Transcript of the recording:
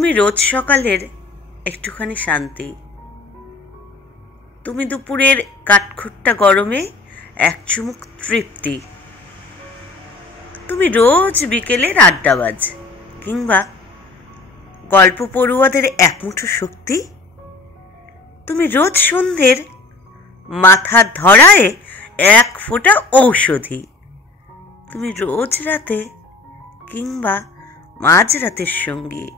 তুমি রোজ সকালের একটুখানি শান্তি, তুমি দুপুরের কাঠখোট্টা গরমে এক চুমুক তৃপ্তি, তুমি রোজ বিকেলের আড্ডাবাজ কিংবা গল্প পড়ুয়াদের একমুঠো শক্তি, তুমি রোজ সন্ধ্যের মাথার ধরায় এক ফোঁটা ঔষধি, তুমি রোজ রাতে কিংবা মাঝরাতের সঙ্গী।